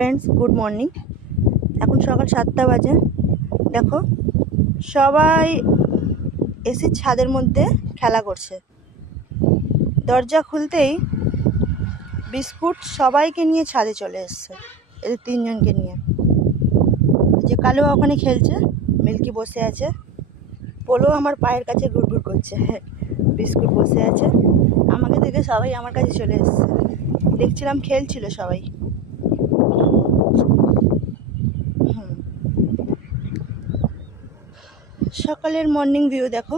Friends, good morning. এখন সকাল 7টা বাজে। দেখো, সবাই এসির ছাদের মধ্যে খেলা করছে। দরজা খুলতেই বিস্কুট সবাইকে নিয়ে ছাদে চলে এসছে, এদের 3জনকে নিয়ে। যে কালো ওখানে খেলছে, মিল্কি বসে আছে, পোলো আমার পায়ের কাছে ঘুরঘুর করছে, বিস্কুট বসে আছে। আমাকে দেখে সবাই আমার কাছে চলে এসছে। দেখছিলাম খেলছিল সবাই। সকালের মর্নিং ভিউ দেখো।